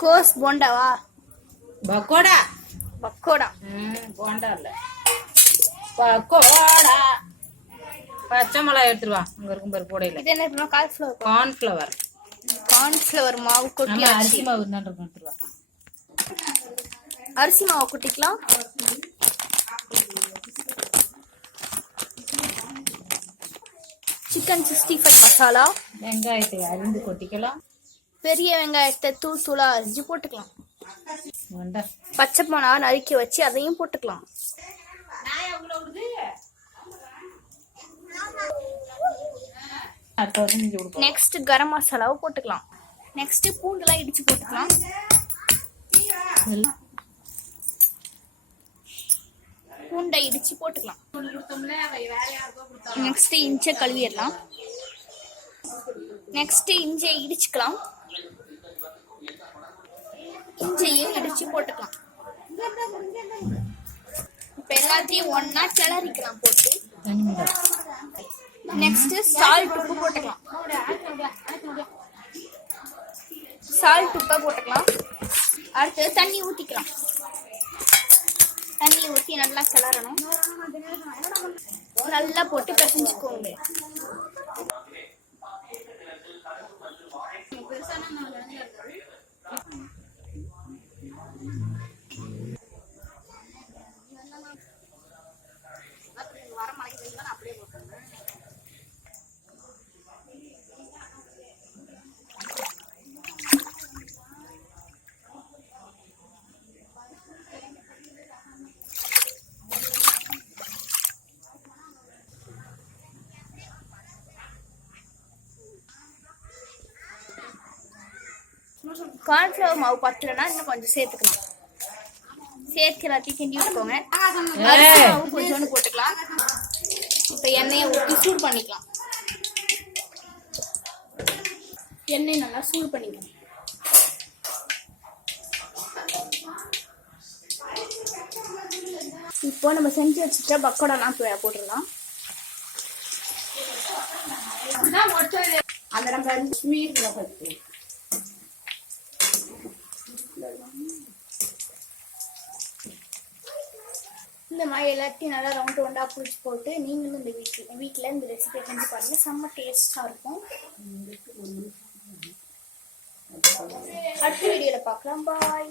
கோஸ் போண்டாவா? பக்கோடா. பக்கோடா. போண்டா இல்ல, பக்கோடா. பச்சை மிளகாய் எடுத்துருவா. அங்க இருக்கும் பாரு போடையில. இது என்ன கார்ன்ஃப்ளவர்? கார்ன்ஃப்ளவர். கார்ன்ஃப்ளவர் மாவு கொட்டி அரிசி மாவு இருந்தாலும் எடுத்துருவா. அரிசி மாவு கொட்டிக்கலாம். சிக்கன் 65 மசாலா. வெங்காயத்தை அரிந்து கொட்டிக்கலாம். பெரிய வெங்காயத்தை தூள் தூளா அரிஞ்சு போட்டுக்கலாம். பச்சை மிளகா நறுக்கி வச்சு அதையும் போட்டுக்கலாம். நெக்ஸ்ட் கரம் மசாலாவை போட்டுக்கலாம். நெக்ஸ்ட் பூண்டெல்லாம் இடிச்சு போட்டுக்கலாம். பூண்டை இடிச்சு போட்டுக்கலாம். நெக்ஸ்ட் இஞ்சி கழுவிடலாம். நெக்ஸ்ட் இஞ்சியை இடிச்சுக்கலாம். இஞ்சியும் இடிச்சு போட்டுக்கலாம். இப்ப எல்லாத்தையும் ஒன்னா கிளறிக்கலாம் போட்டு. நெக்ஸ்ட் சால்ட் உப்பு போட்டுக்கலாம். சால்ட் உப்பை போட்டுக்கலாம். அடுத்து தண்ணி ஊத்திக்கலாம். தண்ணி ஊற்றி நல்லா கிளறணும். நல்லா போட்டு பிசைஞ்சுக்கோங்க. கார்ன்ஃப்ளவர் மாவு பத்தலைன்னா இன்னும் கொஞ்சம் சேர்த்துக்கலாம். சேர்த்து எல்லாத்தையும் கிண்டி விட்டுக்கோங்க. அரிசி மாவு கொஞ்சோண்டு போட்டுக்கலாம். இப்போ எண்ணெயை ஊற்றி சூடு பண்ணிக்கலாம். எண்ணெய் நல்லா சூடு பண்ணிக்கலாம். இப்போ நம்ம செஞ்சு வச்சுட்ட பக்கோடாலாம் போட்டுடலாம். அந்த நம்ம இந்த மாதிரி எல்லாத்தையும் நல்லா ரவுண்ட் ரவுண்டா பிடிச்சி போட்டு நீங்களும் இந்த வீட்டில் இந்த ரெசிபியை செஞ்சு பாருங்க. செம்ம டேஸ்டா இருக்கும். அடுத்த வீடியோல பார்க்கலாம். பாய்.